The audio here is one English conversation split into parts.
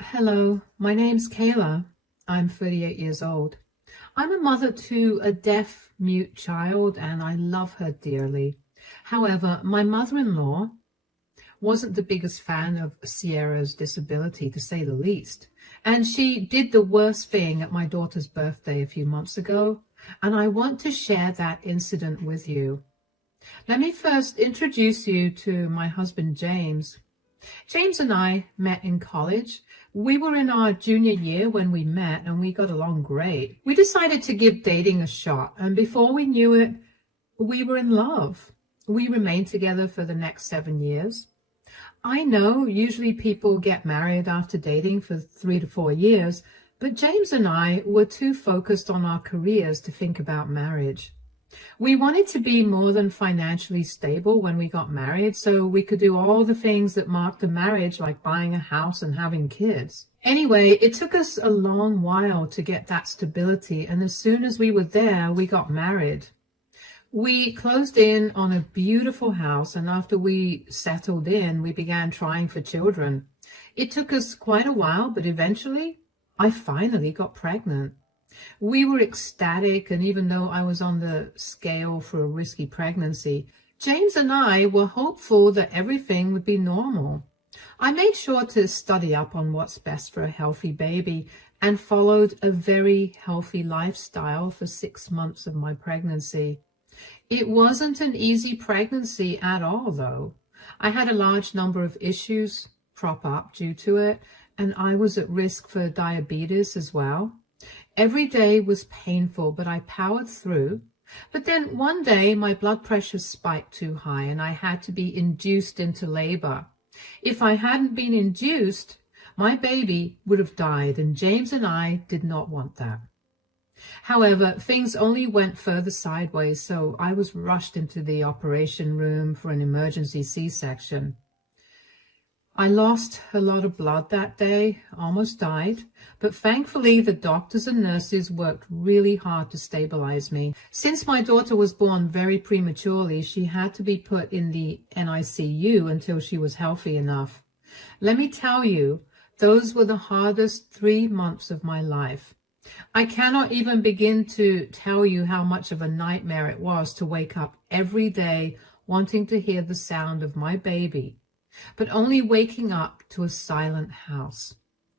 Hello, my name's Kayla. I'm 38 years old. I'm a mother to a deaf mute child and I love her dearly. However, my mother-in-law wasn't the biggest fan of Sierra's disability, to say the least. And she did the worst thing at my daughter's birthday a few months ago, and I want to share that incident with you. Let me first introduce you to my husband, James. James and I met in college. We were in our junior year when we met and we got along great. We decided to give dating a shot, and before we knew it, we were in love. We remained together for the next 7 years. I know usually people get married after dating for 3 to 4 years, but James and I were too focused on our careers to think about marriage. We wanted to be more than financially stable when we got married, so we could do all the things that marked a marriage, like buying a house and having kids. Anyway, it took us a long while to get that stability, and as soon as we were there, we got married. We closed in on a beautiful house, and after we settled in, we began trying for children. It took us quite a while, but eventually, I finally got pregnant. We were ecstatic, and even though I was on the scale for a risky pregnancy, James and I were hopeful that everything would be normal. I made sure to study up on what's best for a healthy baby and followed a very healthy lifestyle for 6 months of my pregnancy. It wasn't an easy pregnancy at all, though. I had a large number of issues crop up due to it, and I was at risk for diabetes as well. Every day was painful, but I powered through. But then one day my blood pressure spiked too high and I had to be induced into labor. If I hadn't been induced, my baby would have died, and James and I did not want that. However, things only went further sideways, so I was rushed into the operation room for an emergency C-section. I lost a lot of blood that day, almost died, but thankfully the doctors and nurses worked really hard to stabilize me. Since my daughter was born very prematurely, she had to be put in the NICU until she was healthy enough. Let me tell you, those were the hardest 3 months of my life. I cannot even begin to tell you how much of a nightmare it was to wake up every day wanting to hear the sound of my baby, but only waking up to a silent house.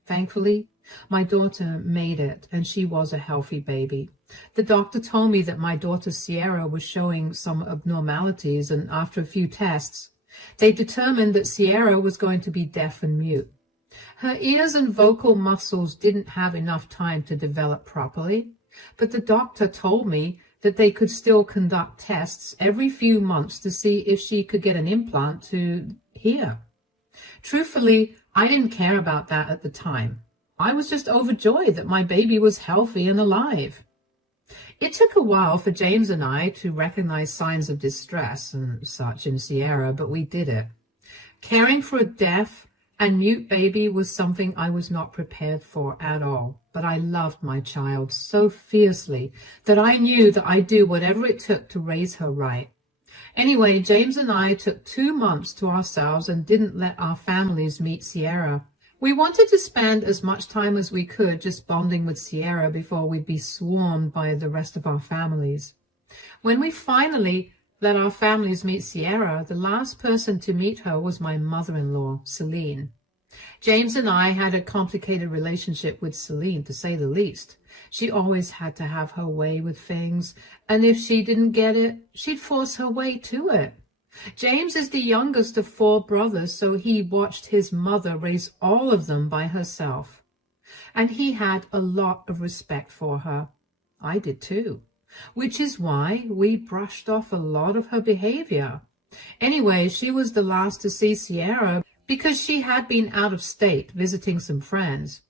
Thankfully, my daughter made it, and she was a healthy baby. The doctor told me that my daughter Sierra was showing some abnormalities, and after a few tests, they determined that Sierra was going to be deaf and mute. Her ears and vocal muscles didn't have enough time to develop properly, but the doctor told me that they could still conduct tests every few months to see if she could get an implant to hear. Truthfully, I didn't care about that at the time. I was just overjoyed that my baby was healthy and alive. It took a while for James and I to recognize signs of distress and such in Sierra, but we did it. Caring for a deaf and mute baby was something I was not prepared for at all, but I loved my child so fiercely that I knew that I'd do whatever it took to raise her right. Anyway, James and I took 2 months to ourselves and didn't let our families meet Sierra. We wanted to spend as much time as we could just bonding with Sierra before we'd be swarmed by the rest of our families. When we finally let our families meet Sierra, the last person to meet her was my mother-in-law, Celine. James and I had a complicated relationship with Celine, to say the least. She always had to have her way with things, and if she didn't get it, she'd force her way to it. James is the youngest of 4 brothers, so he watched his mother raise all of them by herself. And he had a lot of respect for her. I did too, which is why we brushed off a lot of her behavior. Anyway, she was the last to see Sierra because she had been out of state visiting some friends.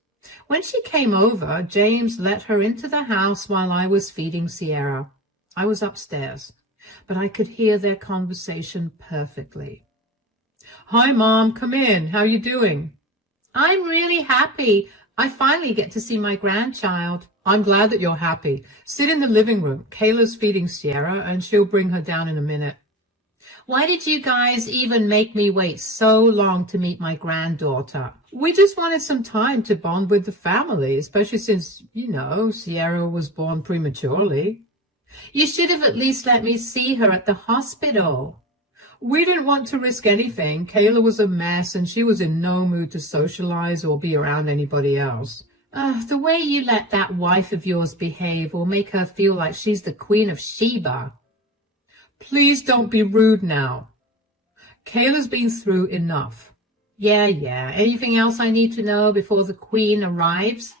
When she came over, James let her into the house while I was feeding Sierra. I was upstairs, but I could hear their conversation perfectly. "Hi, Mom, come in. How you doing?" "I'm really happy. I finally get to see my grandchild." "I'm glad that you're happy. Sit in the living room. Kayla's feeding Sierra, and she'll bring her down in a minute." Why did you guys even make me wait so long to meet my granddaughter? We just wanted some time to bond with the family, especially since, Sierra was born prematurely. You should have at least let me see her at the hospital. We didn't want to risk anything. Kayla was a mess and she was in no mood to socialize or be around anybody else. The way you let that wife of yours behave will make her feel like she's the Queen of Sheba. Please don't be rude now. Kayla's been through enough. Yeah. Anything else I need to know before the Queen arrives?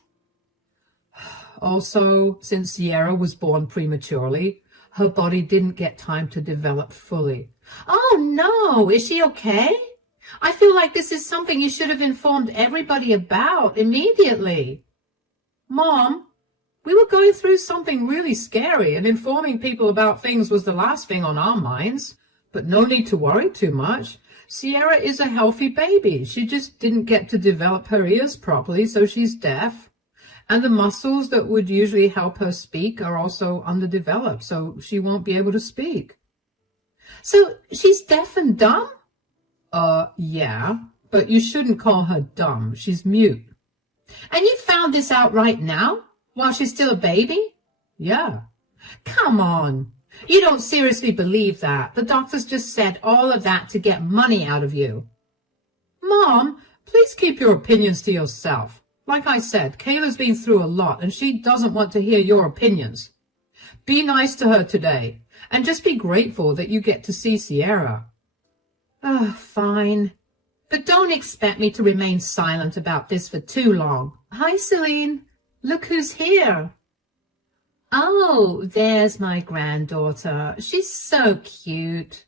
Also, since Sierra was born prematurely, her body didn't get time to develop fully. Oh no, is she okay? I feel like this is something you should have informed everybody about immediately. Mom, we were going through something really scary, and informing people about things was the last thing on our minds. But no need to worry too much. Sierra is a healthy baby. She just didn't get to develop her ears properly, so she's deaf. And the muscles that would usually help her speak are also underdeveloped, so she won't be able to speak. So she's deaf and dumb? Yeah, but you shouldn't call her dumb. She's mute. And you found this out right now, while she's still a baby? Yeah. Come on. You don't seriously believe that. The doctors just said all of that to get money out of you. Mom, please keep your opinions to yourself. Like I said, Kayla's been through a lot, and she doesn't want to hear your opinions. Be nice to her today, and just be grateful that you get to see Sierra. Fine. But don't expect me to remain silent about this for too long. Hi, Celine. Look who's here. Oh, there's my granddaughter. She's so cute.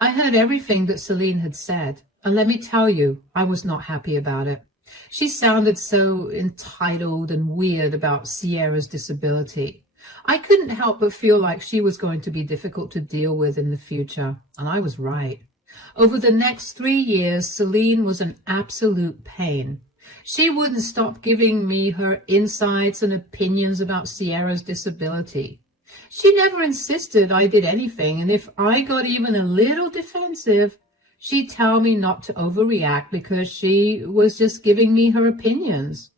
I heard everything that Celine had said, and let me tell you, I was not happy about it. She sounded so entitled and weird about Sierra's disability. I couldn't help but feel like she was going to be difficult to deal with in the future, and I was right. Over the next 3 years, Celine was an absolute pain. She wouldn't stop giving me her insights and opinions about Sierra's disability. She never insisted I did anything, and if I got even a little defensive, she'd tell me not to overreact because she was just giving me her opinions.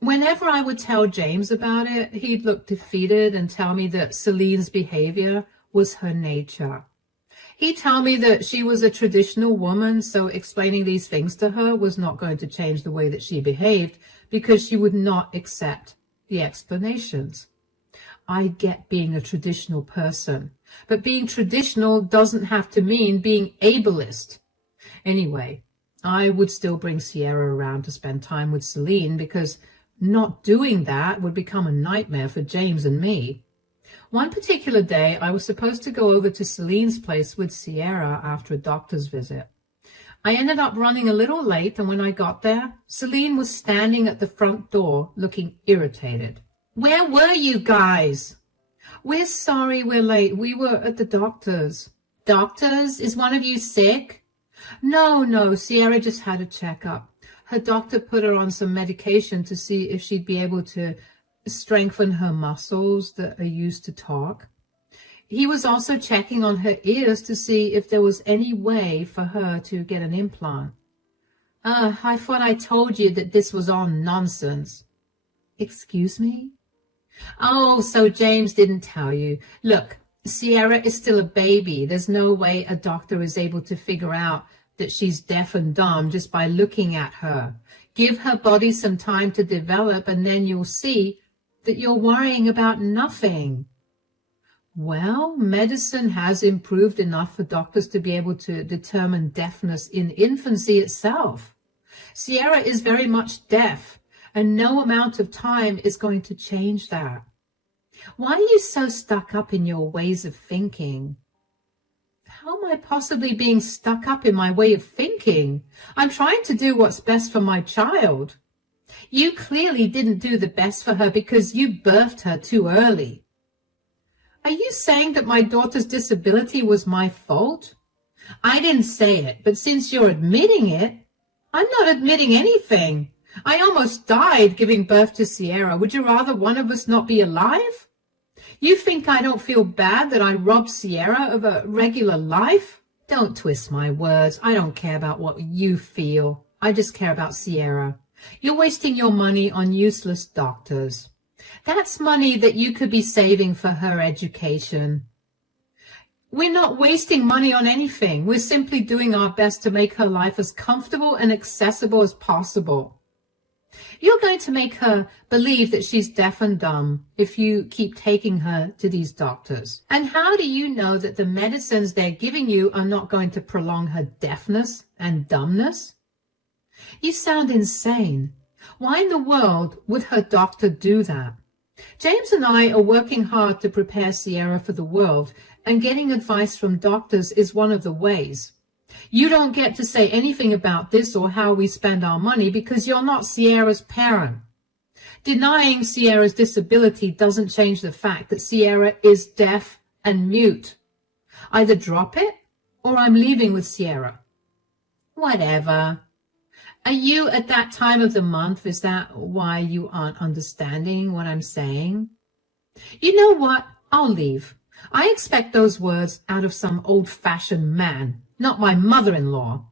Whenever I would tell James about it, he'd look defeated and tell me that Celine's behavior was her nature. He'd tell me that she was a traditional woman, so explaining these things to her was not going to change the way that she behaved because she would not accept the explanations. I get being a traditional person, but being traditional doesn't have to mean being ableist. Anyway, I would still bring Sierra around to spend time with Celine because not doing that would become a nightmare for James and me. One particular day, I was supposed to go over to Celine's place with Sierra after a doctor's visit. I ended up running a little late, and when I got there, Celine was standing at the front door looking irritated. Where were you guys? We're sorry we're late. We were at the doctor's. Doctor's? Is one of you sick? No, Sierra just had a checkup. Her doctor put her on some medication to see if she'd be able to strengthen her muscles that are used to talk. He was also checking on her ears to see if there was any way for her to get an implant. I thought I told you that this was all nonsense. Excuse me? Oh, so James didn't tell you. Look, Sierra is still a baby. There's no way a doctor is able to figure out that she's deaf and dumb just by looking at her. Give her body some time to develop, and then you'll see that you're worrying about nothing. Well, medicine has improved enough for doctors to be able to determine deafness in infancy itself. Sierra is very much deaf, and no amount of time is going to change that. Why are you so stuck up in your ways of thinking? How am I possibly being stuck up in my way of thinking? I'm trying to do what's best for my child. You clearly didn't do the best for her because you birthed her too early. Are you saying that my daughter's disability was my fault? I didn't say it, but since you're admitting it, I'm not admitting anything. I almost died giving birth to Sierra. Would you rather one of us not be alive? You think I don't feel bad that I robbed Sierra of a regular life? Don't twist my words. I don't care about what you feel. I just care about Sierra. You're wasting your money on useless doctors. That's money that you could be saving for her education. We're not wasting money on anything. We're simply doing our best to make her life as comfortable and accessible as possible. You're going to make her believe that she's deaf and dumb if you keep taking her to these doctors. And how do you know that the medicines they're giving you are not going to prolong her deafness and dumbness? You sound insane. Why in the world would her doctor do that? James and I are working hard to prepare Sierra for the world, and getting advice from doctors is one of the ways. You don't get to say anything about this or how we spend our money because you're not Sierra's parent. Denying Sierra's disability doesn't change the fact that Sierra is deaf and mute. Either drop it or I'm leaving with Sierra. Whatever. Are you at that time of the month? Is that why you aren't understanding what I'm saying? You know what? I'll leave. I expect those words out of some old-fashioned man, not my mother-in-law.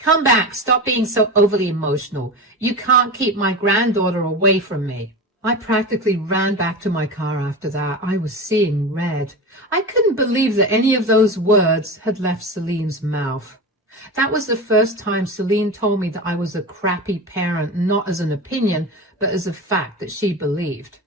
Come back. Stop being so overly emotional. You can't keep my granddaughter away from me. I practically ran back to my car after that. I was seeing red. I couldn't believe that any of those words had left Celine's mouth. That was the first time Celine told me that I was a crappy parent, not as an opinion, but as a fact that she believed.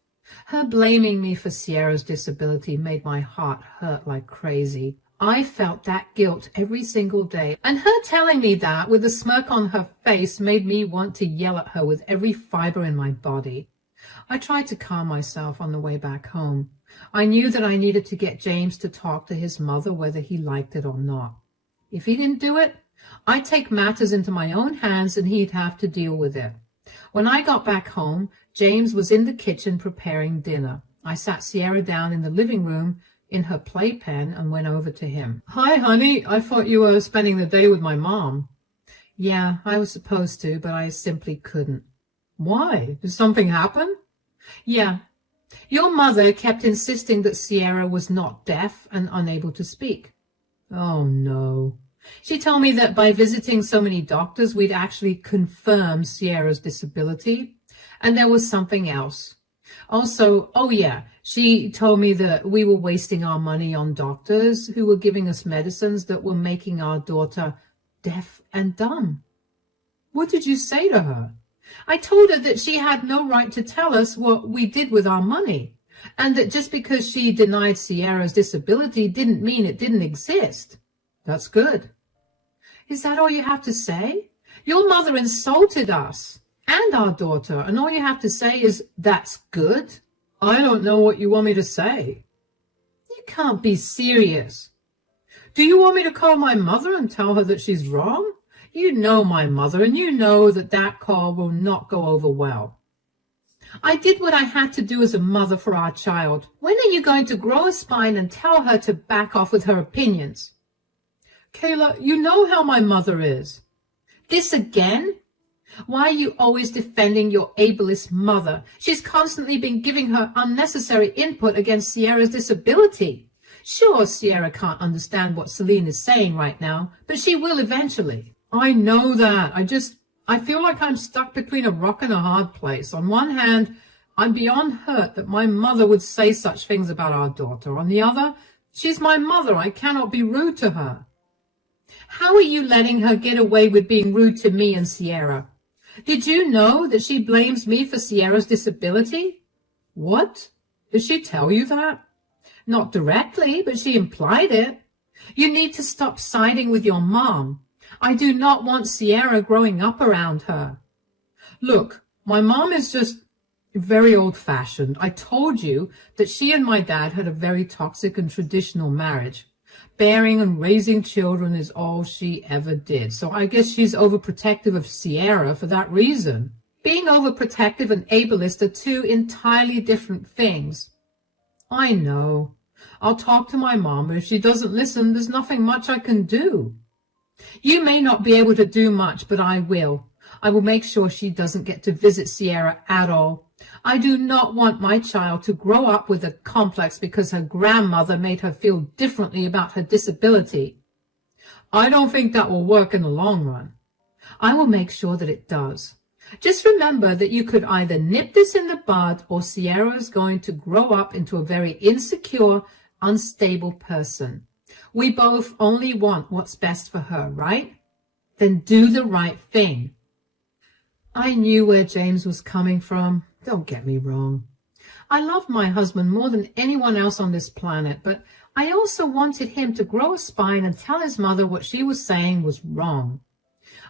Her blaming me for Sierra's disability made my heart hurt like crazy. I felt that guilt every single day, and her telling me that with a smirk on her face made me want to yell at her with every fiber in my body. I tried to calm myself on the way back home. I knew that I needed to get James to talk to his mother whether he liked it or not. If he didn't do it, I'd take matters into my own hands and he'd have to deal with it. When I got back home, James was in the kitchen preparing dinner. I sat Sierra down in the living room in her playpen and went over to him. Hi, honey. I thought you were spending the day with my mom. Yeah, I was supposed to, but I simply couldn't. Why? Did something happen? Yeah. Your mother kept insisting that Sierra was not deaf and unable to speak. Oh, no. She told me that by visiting so many doctors, we'd actually confirm Sierra's disability. And there was something else. Also, oh yeah, she told me that we were wasting our money on doctors who were giving us medicines that were making our daughter deaf and dumb. What did you say to her? I told her that she had no right to tell us what we did with our money, and that just because she denied Sierra's disability didn't mean it didn't exist. That's good. Is that all you have to say? Your mother insulted us and our daughter, and all you have to say is, that's good? I don't know what you want me to say. You can't be serious. Do you want me to call my mother and tell her that she's wrong? You know my mother, and you know that that call will not go over well. I did what I had to do as a mother for our child. When are you going to grow a spine and tell her to back off with her opinions? Kayla, you know how my mother is. This again? Why are you always defending your ableist mother? She's constantly been giving her unnecessary input against Sierra's disability. Sure, Sierra can't understand what Celine is saying right now, but she will eventually. I know that. I feel like I'm stuck between a rock and a hard place. On one hand, I'm beyond hurt that my mother would say such things about our daughter. On the other, she's my mother. I cannot be rude to her. How are you letting her get away with being rude to me and Sierra? Did you know that she blames me for Sierra's disability? What? Did she tell you that? Not directly, but she implied it. You need to stop siding with your mom. I do not want Sierra growing up around her. Look, my mom is just very old-fashioned. I told you that she and my dad had a very toxic and traditional marriage. Bearing and raising children is all she ever did. So I guess she's overprotective of Sierra for that reason. Being overprotective and ableist are two entirely different things. I know. I'll talk to my mom, but if she doesn't listen, there's nothing much I can do. You may not be able to do much, but I will. I will make sure she doesn't get to visit Sierra at all. I do not want my child to grow up with a complex because her grandmother made her feel differently about her disability. I don't think that will work in the long run. I will make sure that it does. Just remember that you could either nip this in the bud or Sierra is going to grow up into a very insecure, unstable person. We both only want what's best for her, right? Then do the right thing. I knew where James was coming from. Don't get me wrong. I loved my husband more than anyone else on this planet, but I also wanted him to grow a spine and tell his mother what she was saying was wrong.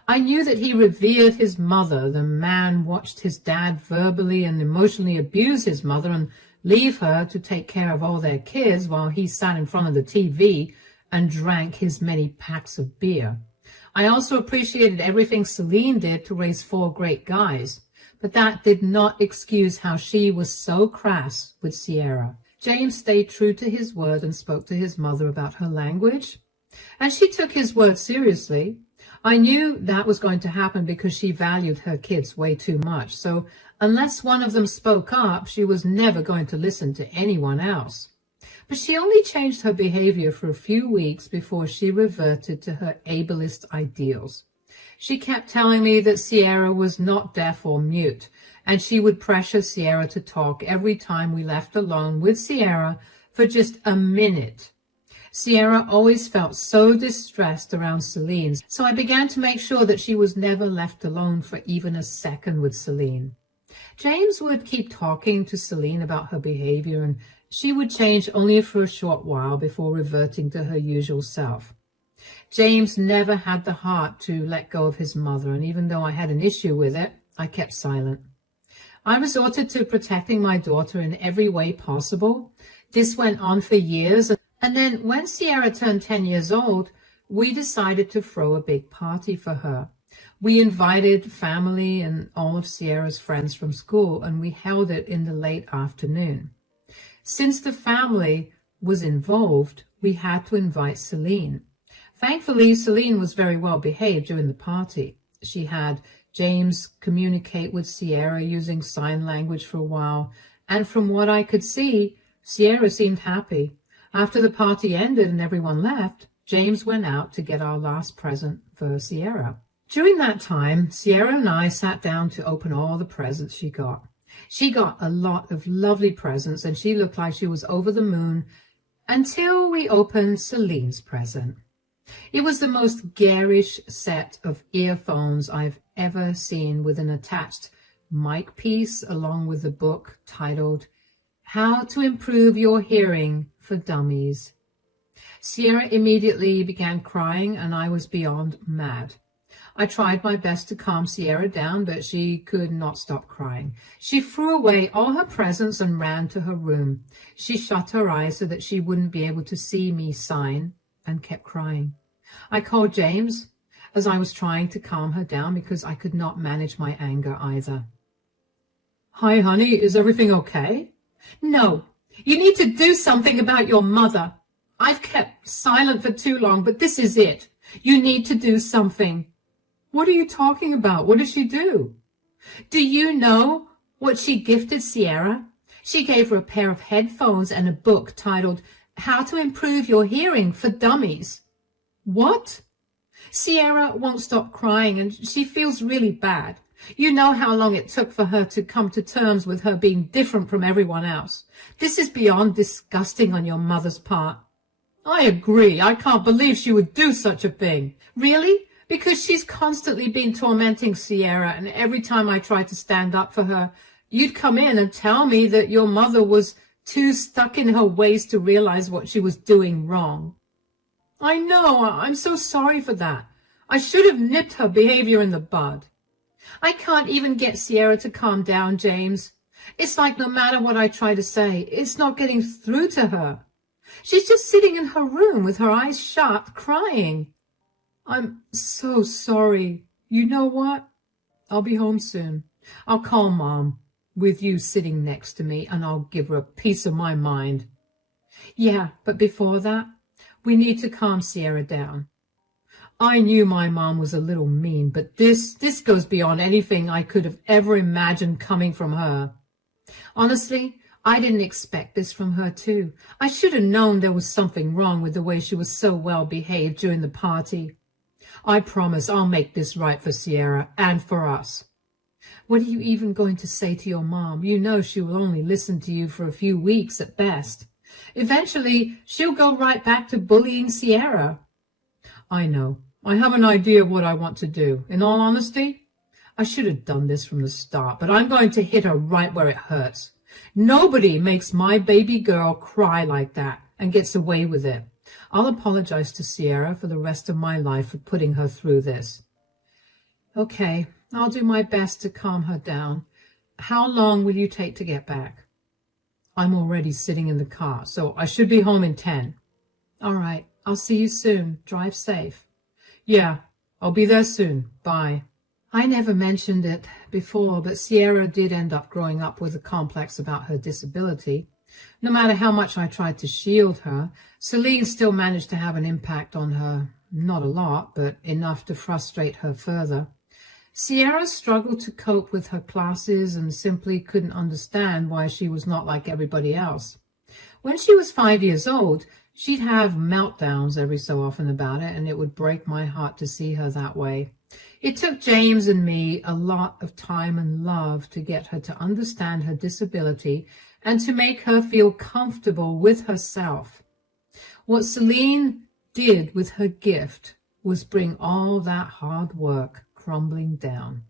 I knew that he revered his mother. The man watched his dad verbally and emotionally abuse his mother and leave her to take care of all their kids while he sat in front of the TV and drank his many packs of beer. I also appreciated everything Celine did to raise 4 great guys, but that did not excuse how she was so crass with Sierra. James stayed true to his word and spoke to his mother about her language, and she took his word seriously. I knew that was going to happen because she valued her kids way too much, so unless one of them spoke up, she was never going to listen to anyone else. But she only changed her behavior for a few weeks before she reverted to her ableist ideals. She kept telling me that Sierra was not deaf or mute, and she would pressure Sierra to talk every time we left alone with Sierra for just a minute. Sierra always felt so distressed around Celine, so I began to make sure that she was never left alone for even a second with Celine. James would keep talking to Celine about her behavior, and she would change only for a short while before reverting to her usual self. James never had the heart to let go of his mother, and even though I had an issue with it, I kept silent. I resorted to protecting my daughter in every way possible. This went on for years, and then when Sierra turned 10 years old, we decided to throw a big party for her. We invited family and all of Sierra's friends from school, and we held it in the late afternoon. Since the family was involved, we had to invite Celine. Thankfully, Celine was very well behaved during the party. She had James communicate with Sierra using sign language for a while, and from what I could see, Sierra seemed happy. After the party ended and everyone left, James went out to get our last present for Sierra. During that time, Sierra and I sat down to open all the presents she got. She got a lot of lovely presents, and she looked like she was over the moon until we opened Celine's present. It was the most garish set of earphones I've ever seen, with an attached mic piece along with the book titled How to Improve Your Hearing for Dummies. Sierra immediately began crying, and I was beyond mad. I tried my best to calm Sierra down, but she could not stop crying. She threw away all her presents and ran to her room. She shut her eyes so that she wouldn't be able to see me sign, and kept crying. I called James as I was trying to calm her down because I could not manage my anger either. Hi, honey, is everything okay? No, you need to do something about your mother. I've kept silent for too long, but this is it. You need to do something. What are you talking about? What did she do? Do you know what she gifted Sierra? She gave her a pair of headphones and a book titled How to Improve Your Hearing for Dummies. What? Sierra won't stop crying, and she feels really bad. You know how long it took for her to come to terms with her being different from everyone else. This is beyond disgusting on your mother's part. I agree. I can't believe she would do such a thing. Really? Because she's constantly been tormenting Sierra, and every time I tried to stand up for her, you'd come in and tell me that your mother was too stuck in her ways to realize what she was doing wrong. I know. I'm so sorry for that. I should have nipped her behavior in the bud. I can't even get Sierra to calm down, James. It's like no matter what I try to say, it's not getting through to her. She's just sitting in her room with her eyes shut, crying. I'm so sorry. You know what? I'll be home soon. I'll call Mom with you sitting next to me, and I'll give her a piece of my mind. Yeah, but before that, we need to calm Sierra down. I knew my mom was a little mean, but this goes beyond anything I could have ever imagined coming from her. Honestly, I didn't expect this from her, too. I should have known there was something wrong with the way she was so well behaved during the party. I promise I'll make this right for Sierra and for us. What are you even going to say to your mom? You know she will only listen to you for a few weeks at best. Eventually, she'll go right back to bullying Sierra. I know. I have an idea of what I want to do. In all honesty, I should have done this from the start, but I'm going to hit her right where it hurts. Nobody makes my baby girl cry like that and gets away with it. I'll apologize to Sierra for the rest of my life for putting her through this. Okay, I'll do my best to calm her down. How long will you take to get back? I'm already sitting in the car, so I should be home in 10. All right, I'll see you soon. Drive safe. Yeah, I'll be there soon. Bye. I never mentioned it before, but Sierra did end up growing up with a complex about her disability. No matter how much I tried to shield her, Celine still managed to have an impact on her. Not a lot, but enough to frustrate her further. Sierra struggled to cope with her classes and simply couldn't understand why she was not like everybody else. When she was 5 years old, she'd have meltdowns every so often about it, and it would break my heart to see her that way. It took James and me a lot of time and love to get her to understand her disability and to make her feel comfortable with herself. What Celine did with her gift was bring all that hard work crumbling down.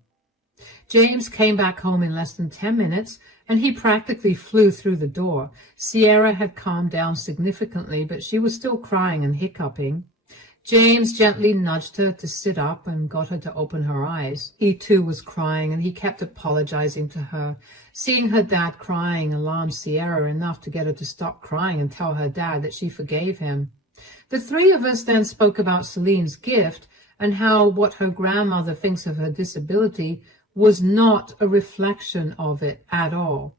James came back home in less than 10 minutes, and he practically flew through the door. Sierra had calmed down significantly, but she was still crying and hiccuping. James gently nudged her to sit up and got her to open her eyes. He too was crying, and he kept apologizing to her. Seeing her dad crying alarmed Sierra enough to get her to stop crying and tell her dad that she forgave him. The three of us then spoke about Celine's gift and how what her grandmother thinks of her disability was not a reflection of it at all.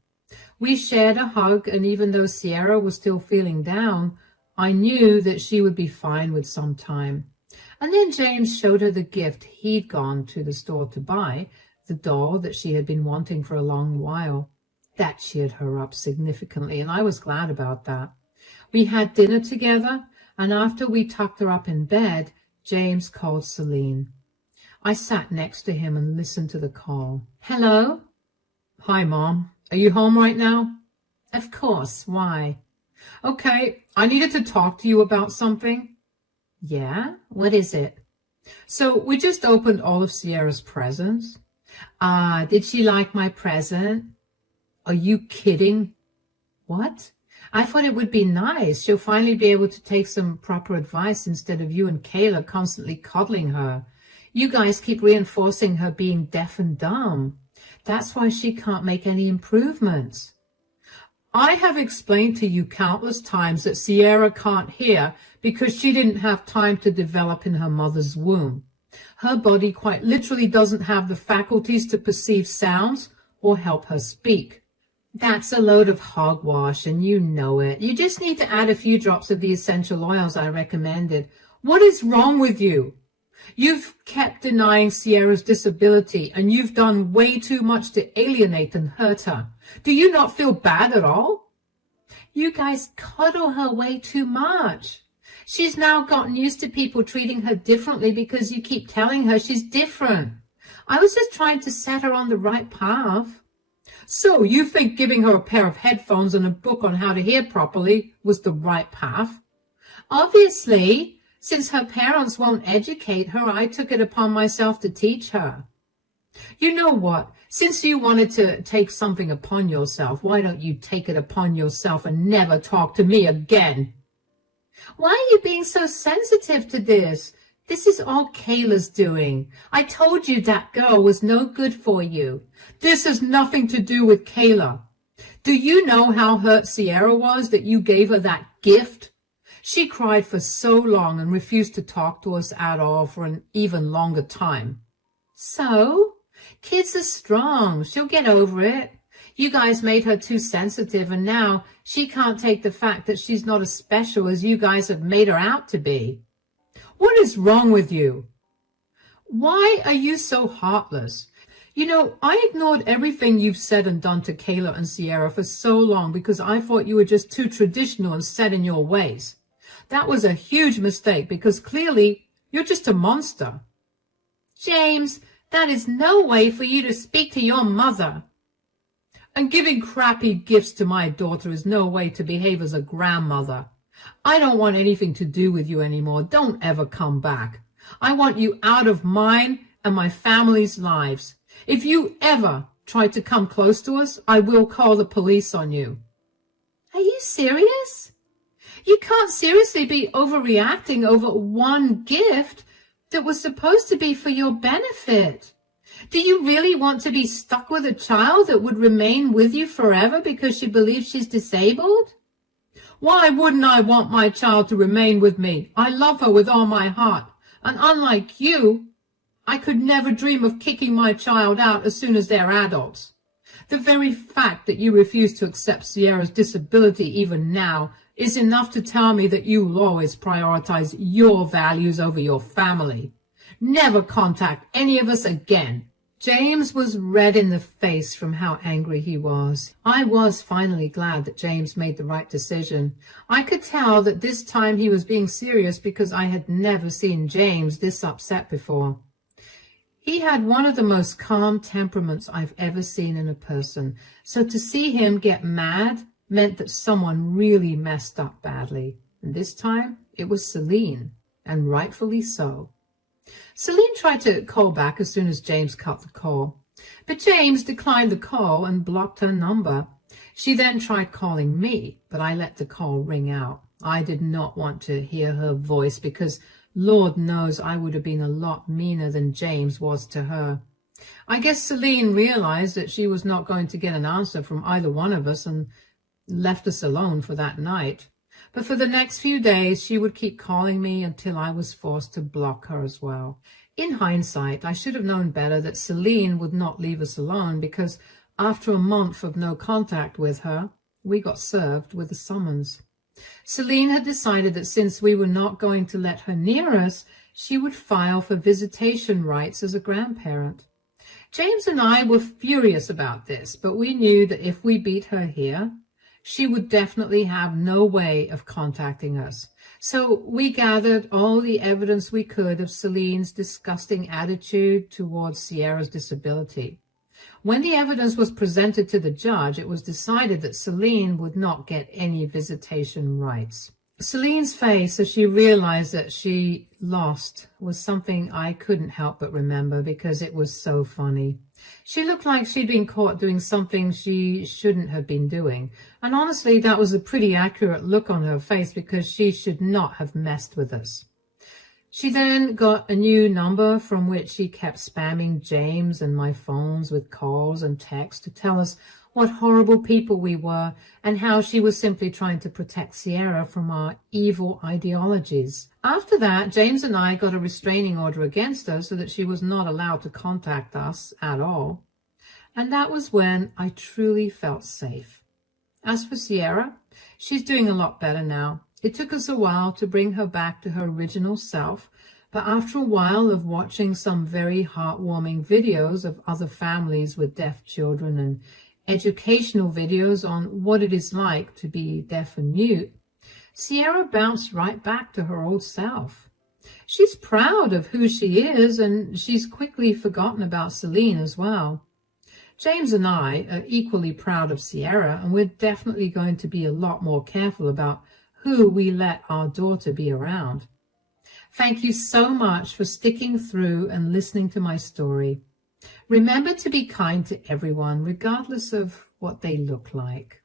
We shared a hug, and even though Sierra was still feeling down, I knew that she would be fine with some time. And then James showed her the gift he'd gone to the store to buy, the doll that she had been wanting for a long while. That cheered her up significantly, and I was glad about that. We had dinner together, and after we tucked her up in bed, James called Celine. I sat next to him and listened to the call. Hello? Hi, Mom. Are you home right now? Of course. Why? Okay, I needed to talk to you about something. Yeah? What is it? So we just opened all of Sierra's presents. Did she like my present? Are you kidding? What? I thought it would be nice. She'll finally be able to take some proper advice instead of you and Kayla constantly coddling her. You guys keep reinforcing her being deaf and dumb. That's why she can't make any improvements. I have explained to you countless times that Sierra can't hear because she didn't have time to develop in her mother's womb. Her body quite literally doesn't have the faculties to perceive sounds or help her speak. That's a load of hogwash, and you know it. You just need to add a few drops of the essential oils I recommended. What is wrong with you? You've kept denying Sierra's disability, and you've done way too much to alienate and hurt her. Do you not feel bad at all? You guys coddle her way too much. She's now gotten used to people treating her differently because you keep telling her she's different. I was just trying to set her on the right path. So you think giving her a pair of headphones and a book on how to hear properly was the right path? Obviously, since her parents won't educate her, I took it upon myself to teach her. You know what? Since you wanted to take something upon yourself, why don't you take it upon yourself and never talk to me again? Why are you being so sensitive to this? This is all Kayla's doing. I told you that girl was no good for you. This has nothing to do with Kayla. Do you know how hurt Sierra was that you gave her that gift? She cried for so long and refused to talk to us at all for an even longer time. So? Kids are strong. She'll get over it. You guys made her too sensitive, and now she can't take the fact that she's not as special as you guys have made her out to be. What is wrong with you? Why are you so heartless? You know, I ignored everything you've said and done to Kayla and Sierra for so long because I thought you were just too traditional and set in your ways. That was a huge mistake because clearly you're just a monster. James, that is no way for you to speak to your mother. And giving crappy gifts to my daughter is no way to behave as a grandmother. I don't want anything to do with you anymore. Don't ever come back. I want you out of mine and my family's lives. If you ever try to come close to us, I will call the police on you. Are you serious? You can't seriously be overreacting over one gift that was supposed to be for your benefit. Do you really want to be stuck with a child that would remain with you forever because she believes she's disabled? Why wouldn't I want my child to remain with me? I love her with all my heart. And unlike you, I could never dream of kicking my child out as soon as they're adults. The very fact that you refuse to accept Sierra's disability even now is enough to tell me that you will always prioritize your values over your family. Never contact any of us again. James was red in the face from how angry he was. I was finally glad that James made the right decision. I could tell that this time he was being serious because I had never seen James this upset before. He had one of the most calm temperaments I've ever seen in a person, so to see him get mad meant that someone really messed up badly. And this time it was Celine, and rightfully so. Celine tried to call back as soon as James cut the call, but James declined the call and blocked her number. She then tried calling me, but I let the call ring out. I did not want to hear her voice because Lord knows I would have been a lot meaner than James was to her. I guess Celine realized that she was not going to get an answer from either one of us and left us alone for that night. But for the next few days, she would keep calling me until I was forced to block her as well. In hindsight, I should have known better that Celine would not leave us alone because after a month of no contact with her, we got served with a summons. Celine had decided that since we were not going to let her near us, she would file for visitation rights as a grandparent. James and I were furious about this, but we knew that if we beat her here, she would definitely have no way of contacting us. So we gathered all the evidence we could of Celine's disgusting attitude towards Sierra's disability. When the evidence was presented to the judge, it was decided that Celine would not get any visitation rights. Celine's face as she realized that she lost was something I couldn't help but remember because it was so funny. She looked like she'd been caught doing something she shouldn't have been doing. And honestly, that was a pretty accurate look on her face because she should not have messed with us. She then got a new number from which she kept spamming James and my phones with calls and texts to tell us what horrible people we were and how she was simply trying to protect Sierra from our evil ideologies. After that, James and I got a restraining order against her so that she was not allowed to contact us at all. And that was when I truly felt safe. As for Sierra, she's doing a lot better now. It took us a while to bring her back to her original self, but after a while of watching some very heartwarming videos of other families with deaf children and educational videos on what it is like to be deaf and mute, Sierra bounced right back to her old self. She's proud of who she is, and she's quickly forgotten about Celine as well. James and I are equally proud of Sierra, and we're definitely going to be a lot more careful about who we let our daughter be around. Thank you so much for sticking through and listening to my story. Remember to be kind to everyone, regardless of what they look like.